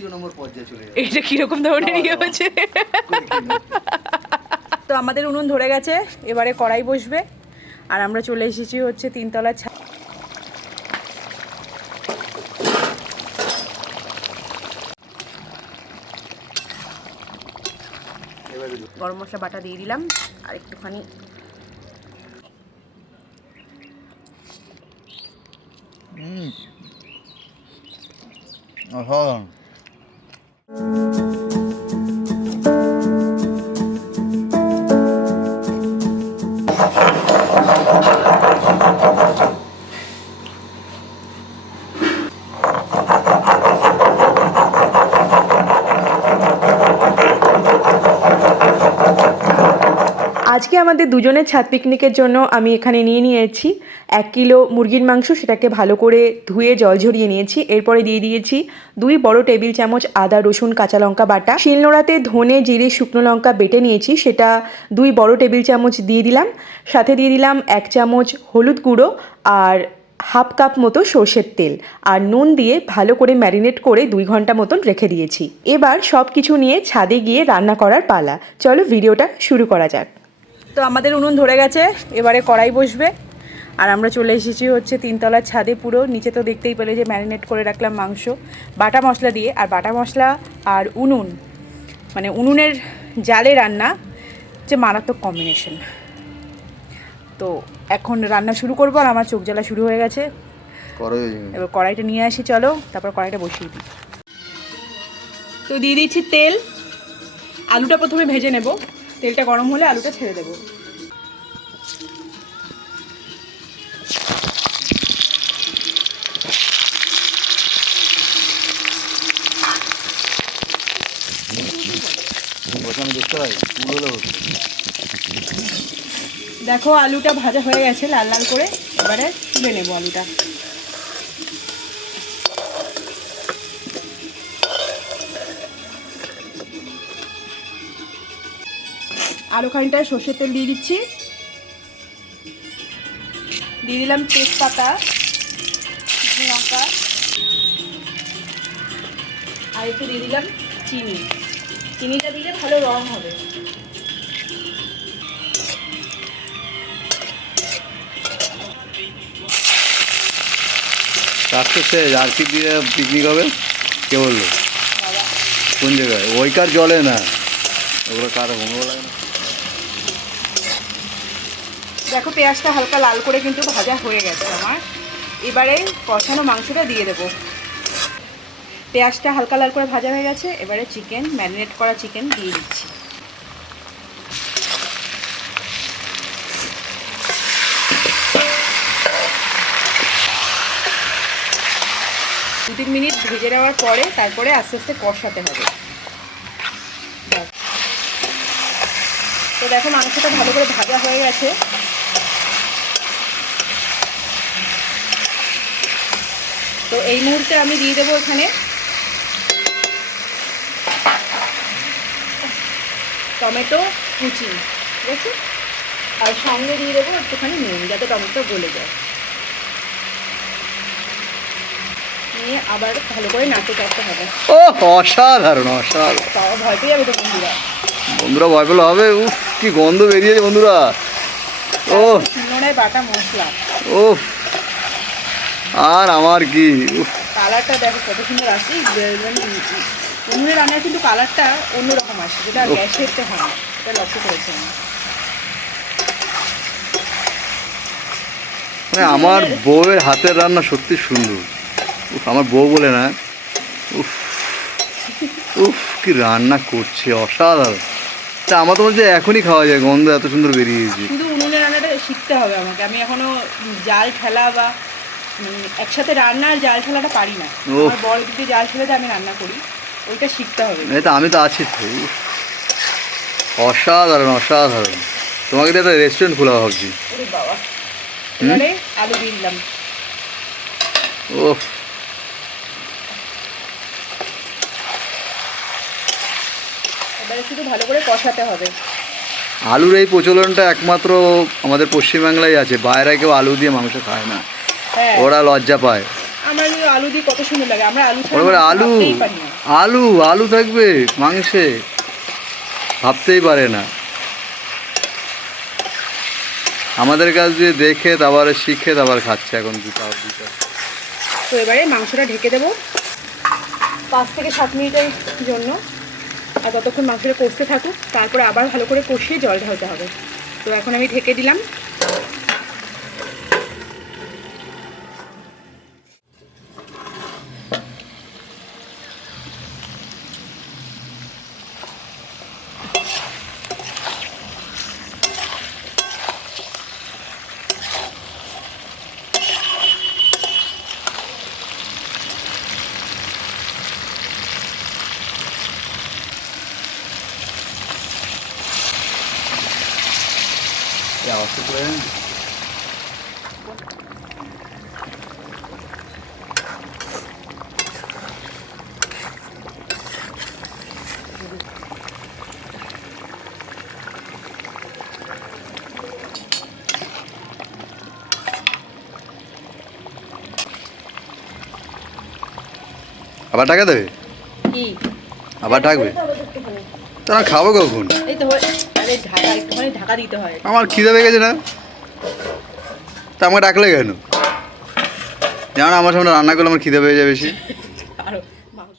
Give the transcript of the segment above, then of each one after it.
তৃতীয় নম্বর পর্যায়ে চলে যাবে। এটা কিরকম ধরনের ইয়ে হচ্ছে? তো আমাদের উনুন ধরে গেছে, এবারে কড়াই বসবে আর আমরা চলে এসেছি হচ্ছে তিনতলার ছাদ। গরম মশলা বাটা দিয়ে দিলাম আর একটুখানি অসাধারণ। আজকে আমাদের দুজনের ছাদ পিকনিকের জন্য আমি এখানে নিয়ে নিয়েছি 1 কিলো মুরগির মাংস। সেটাকে ভালো করে ধুয়ে জল ঝরিয়ে নিয়েছি। এরপরে দিয়ে দিয়েছি 2 বড় টেবিল চামচ আদা রসুন কাঁচা লঙ্কা বাটা। শিলনোড়াতে ধনে জিরে শুকনো লঙ্কা বেটে নিয়েছি, সেটা 2 বড় টেবিল চামচ দিয়ে দিলাম। সাথে দিয়ে দিলাম 1 চামচ হলুদ গুঁড়ো আর হাফ কাপ মতো সর্ষের তেল আর নুন দিয়ে ভালো করে ম্যারিনেট করে 2 ঘন্টা মতন রেখে দিয়েছি। এবার সব কিছু নিয়ে ছাদে গিয়ে রান্না করার পালা। চলো ভিডিওটা শুরু করা যাক। তো আমাদের উনুন ধরে গেছে, এবারে কড়াই বসবে আর আমরা চলে এসেছি হচ্ছে তিনতলার ছাদে। পুরো নিচে তো দেখতেই পেলে যে ম্যারিনেট করে রাখলাম মাংস বাটা মশলা দিয়ে। আর বাটা মশলা আর উনুন, মানে উনুনের জালে রান্না যে মারাত্মক কম্বিনেশন। তো এখন রান্না শুরু করবো আর আমার চোখ জ্বালা শুরু হয়ে গেছে। এবার কড়াইটা নিয়ে আসি, চলো তারপর কড়াইটা বসিয়ে দিই। তো দিয়ে দিচ্ছি তেল। আলুটা প্রথমে ভেজে নেব, তেলটা গরম হলে আলুটা ছেড়ে দেবো। দেখো আলুটা ভাজা হয়ে গেছে লাল লাল করে, এবারে তুলে নেবো আলুটা। আরও খানিকটা সর্ষের তেল দিয়ে দিচ্ছি, দিয়ে দিলাম তেজপাতা শুকনো লঙ্কা আর একটু দিয়ে দিলাম চিনি। চিনিটা দিলে ভালো রং হবে। রাত্রে শেষ আর কি দিয়ে পিকনিক হবে? কে বললো? কোন জায়গায়? ওইকার জলে না, ওগুলো কার হোমলো লাগে না। দেখো পেঁয়াজটা হালকা লাল করে কিন্তু ভাজা হয়ে গেছে আমার। এবারে কষানো মাংসটা দিয়ে দেবো। পেঁয়াজটা হালকা লাল করে ভাজা হয়ে গেছে, এবারে চিকেন, ম্যারিনেট করা চিকেন দিয়ে দিচ্ছি। দু 3 মিনিট ভেজে নেওয়ার পরে তারপরে আস্তে আস্তে কষাতে হবে। তো দেখো মাংসটা ভালো করে ভাজা হয়ে গেছে। তো এই মুহূর্তে আমি দিয়ে দেবো এখানে টমেটো কুচি, ঠিক আছে? আর সঙ্গে দিয়ে দেবো একটুখানি নুন, যাতে টমেটো গলে যায়। নিয়ে আবার ভালো করে নাড়তে চাড়তে হবে। ও অসাধারণ অসাধারণ। তাও ভয় পেয়ে যাবে তো বন্ধুরা। বন্ধুরা ভয় পেলে হবে? উফ কি গন্ধ বেরিয়েছে বন্ধুরা। ও শিলনোড়ায় বাটা মশলা। ও আর আমার কি কালারটা দেখো কত সুন্দর আসে। উনুনে রান্নার কিন্তু কালারটা অন্যরকম আসে, যেটা গ্যাসেরতে হয় না। এটা লক্ষ্য করেছি আমি। মানে আমার বউয়ের হাতের রান্না সত্যি সুন্দর। উফ আমার বউ বলে না, উফ উফ কি রান্না করছে, অসাধারণ। তা আমার তো বলছে এখনই খাওয়া যায়, গন্ধ এত সুন্দর বেরিয়েছে। শুধু উনুনে রান্নাটা শিখতে হবে আমাকে। আমি এখনো জাল ফেলা বা একসাথে রান্না আর জাল ফেলাটা পারি না। আমার বড় দিদি জাল ফেলাতে আমি রান্না করি, ওইটা শিখতে হবে। তা আমি তো আছি তো। অসাধারণ অসাধারণ। তোমাকে তো একটা রেস্টুরেন্ট খোলা ভাবছি। ওরে বাবা। এবারে আলু দিয়ে দিলাম। ও এবারে শুধু ভালো করে কষাতে হবে। আলুর এই প্রচলনটা একমাত্র আমাদের পশ্চিমবাংলায় আছে, বাইরে কেউ আলু দিয়ে মাংস খায় না। ওরা লজ্জা পায়। আমার আলু দিয়ে কত সুন্দর লাগে, আমরা আলু আলু আলু আলু থাকবে মাংসে, ভাবতেই পারে না। আমাদের কাছ দিয়ে দেখে তারপরে শিখে তারপর খাচ্ছে এখন দুটো। তো এবারে মাংসটা ঢেকে দেবো 5 থেকে 7 মিনিটের জন্য, আর ততক্ষণ মাংসটা কষতে থাকুক, তারপরে আবার ভালো করে কষিয়ে জল ঢালতে হবে। তো এখন আমি ঢেকে দিলাম। আবার টাকা দেবে? কি আবার ডাকবে? তোরা খাবো কখন? এই তো আরে ঢাকা, একটুখানি ঢাকা দিতে হয়। আমার খিদে পেয়ে গেছে না, তা আমাকে ডাকলে কেন? জানো আমার সামনে রান্না করলে আমার খিদে পেয়ে যায় বেশি। আরো মাংস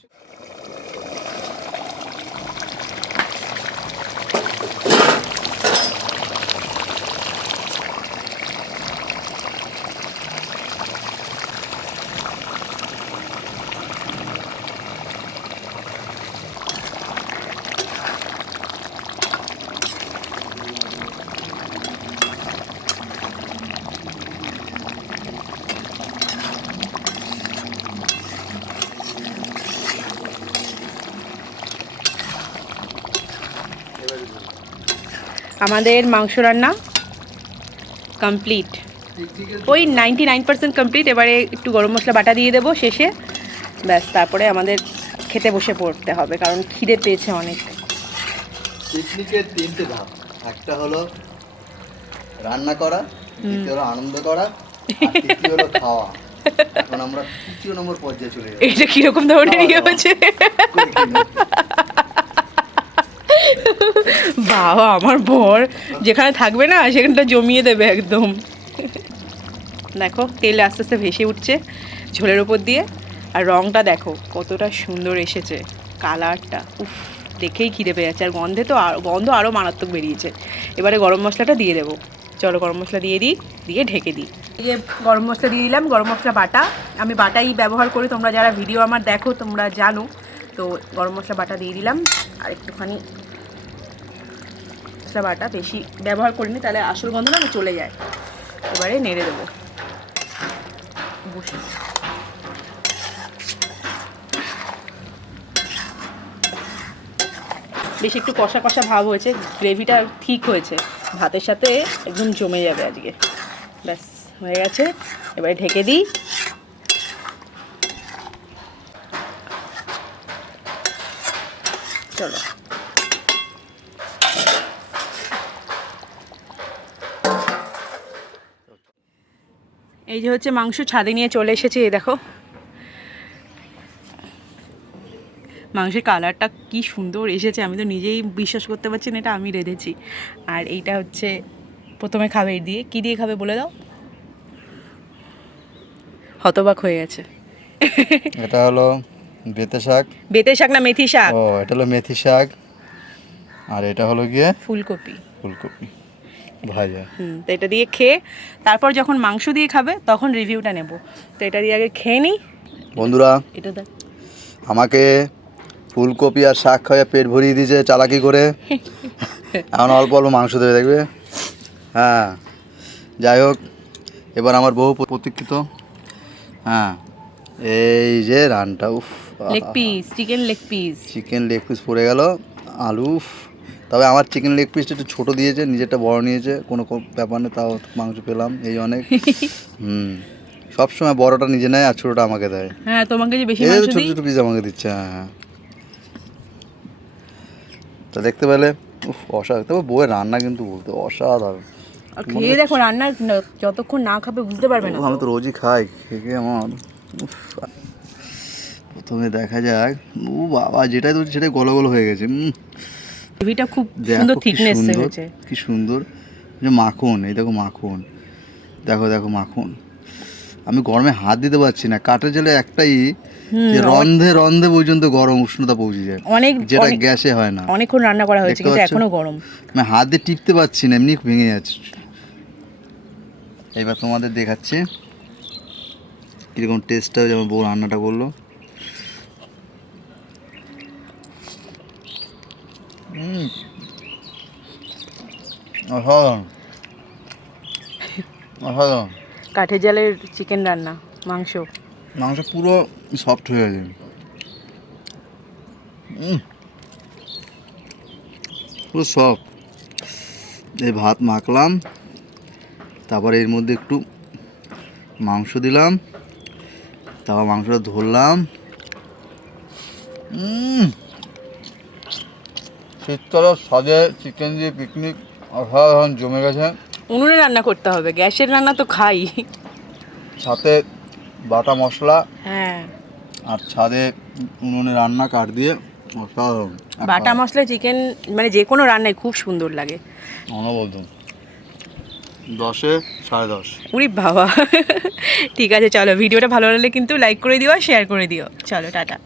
আমাদের মাংস রান্না কমপ্লিট, ওই 99% কমপ্লিট। এবারে একটু গরম মশলা বাটা দিয়ে দেবো শেষে, ব্যাস তারপরে আমাদের খেতে বসে পড়তে হবে, কারণ খিদে পেয়েছে অনেক। পিকনিকের 3টে ধাপ, একটা হলো রান্না করা, দ্বিতীয় হলো আনন্দ করা, আর তৃতীয় হলো খাওয়া। এখন আমরা 3য় নম্বর পর্যায়ে চলে যাচ্ছি। এটা কিরকম ধরনের ইয়ে হচ্ছে? বাবা, আমার বর যেখানে থাকবে না সেখানটা জমিয়ে দেবে একদম। দেখো তেল আস্তে আস্তে ভেসে উঠছে ঝোলের ওপর দিয়ে, আর রঙটা দেখো কতটা সুন্দর এসেছে, কালারটা উফ, দেখেই খিদে পেয়ে যাচ্ছে। আর গন্ধ আরও মারাত্মক বেরিয়েছে। এবারে গরম মশলাটা দিয়ে দেবো। চলো গরম মশলা দিয়ে দিই, দিয়ে ঢেকে দিই। এই যে গরম মশলা দিয়ে দিলাম, গরম মশলা বাটা, আমি বাটাই ব্যবহার করি, তোমরা যারা ভিডিও আমার দেখো তোমরা জানো। তো গরম মশলা বাটা দিয়ে দিলাম, আর একটুখানি মশলা বাটা বেশি ব্যবহার করিনি, তাহলে আসল গন্ধ না চলে যায়। এবারে নেড়ে দেবো বসে। বেশি একটু কষা কষা ভাব হয়েছে, গ্রেভিটা ঠিক হয়েছে, ভাতের সাথে একদম জমে যাবে আজকে। ব্যাস হয়ে গেছে, এবারে ঢেকে দিই। চলো এই যে হচ্ছে মাংস ছাদে নিয়ে চলে এসেছে, এই দেখো মাংসের কালারটা কি সুন্দর এসেছে, আমি তো নিজেই বিশ্বাস করতে পারছি না এটা আমি রেঁধেছি। আর এইটা হচ্ছে প্রথমে খাবে এই দিয়ে, কি দিয়ে খাবে বলে দাও? হতবাক হয়ে গেছে। এটা হলো বেতে শাক। বেতে শাক না মেথি শাক? ও এটা হলো মেথি শাক, আর এটা হলো গিয়ে ফুলকপি। ফুলকপি ভাজা। তো এটা দিয়ে খেয়ে তারপর যখন মাংস দিয়ে খাবে তখন রিভিউটা নেব। তো এটা দিয়ে আগে খেয়ে নিই। বন্ধুরা এটা দেখ, আমাকে ফুলকপি আর শাক খাওয়া পেট ভরিয়ে দিয়েছে চালাকি করে, এখন অল্প অল্প মাংস দেবে দেখবে। হ্যাঁ যাই হোক, এবার আমার বহু প্রতীক্ষিত, হ্যাঁ এই যে রানটা, উফ, leg piece, chicken leg piece. Chicken leg piece পড়ে গেল, আলু। তবে আমার চিকেন লেগ পিসটা একটু ছোটো দিয়েছে, নিজেরটা বড় নিয়েছে, কোনো ব্যাপার নেই, তাও মাংস পেলাম এই অনেক। সবসময় বড়টা নিজে নেয় আর ছোটোটা আমাকে দেয়। হ্যাঁ তোমাকে যে বেশি এই মাংস ছোটো দিই। ছোটো পিস আমাকে দিচ্ছে, হ্যাঁ হ্যাঁ। তা দেখতে পেলে, উফ অসাধারণ, তবে বউয়ের রান্না কিন্তু বলতে অসাধারণ। আর খেয়ে দেখো, রান্না যতক্ষণ না খাবে বুঝতে পারবে না। আমি তো রোজই খাই, খেয়ে আমার উফ। প্রথমে দেখা যাক। ও বাবা, যেটাই তো সেটাই গলো গলো হয়ে গেছে। গ্রেভিটা খুব দেখো সুন্দর কি থিকনেস সুন্দর, হয়েছে। কি সুন্দর যে মাখন। এই দেখো মাখন, দেখো দেখো মাখন। আমি গরমে হাত দিতে পারছি না। কাঠের জালে একটাই যে রন্ধে রন্ধে পর্যন্ত গরম উষ্ণতা পৌঁছে যায়, অনেক যেটা গ্যাসে হয় না। অনেকক্ষণ রান্না করা হয়েছে দেখতে কিন্তু পাচ্ছ? এখনো গরম। আমি হাত দিয়ে টিপতে পারছি না, এমনি ভেঙে যাচ্ছে। এবার তোমাদের দেখাচ্ছি কীরকম টেস্টটা যেমন বউ রান্নাটা করলো। অসাধারণ, অসাধারণ। কাঠের জালের চিকেন রান্না, মাংস মাংস পুরো সফট হয়ে গেছে। পুরো সফট। এই ভাত মাখলাম, তারপরে এর মধ্যে একটু মাংস দিলাম, তারপর মাংসটা ধরলাম। শীতকালের স্বাদে চিকেন দিয়ে পিকনিক অসাধারণ জমে গেছে। উনুনে রান্না করতে হবে, গ্যাসের রান্না তো খাই। সাথে বাটা মশলা, হ্যাঁ, আর ছাদে উনুনে রান্না কাঠ দিয়ে, অসাধারণ। বাটা মশলা চিকেন মানে যে কোনো রান্নায় খুব সুন্দর লাগে। অনবদ্য 10-এ 10.5। উরি বাবা। ঠিক আছে, চলো, ভিডিওটা ভালো লাগলে কিন্তু লাইক করে দিও আর শেয়ার করে দিও। চলো, টাটা।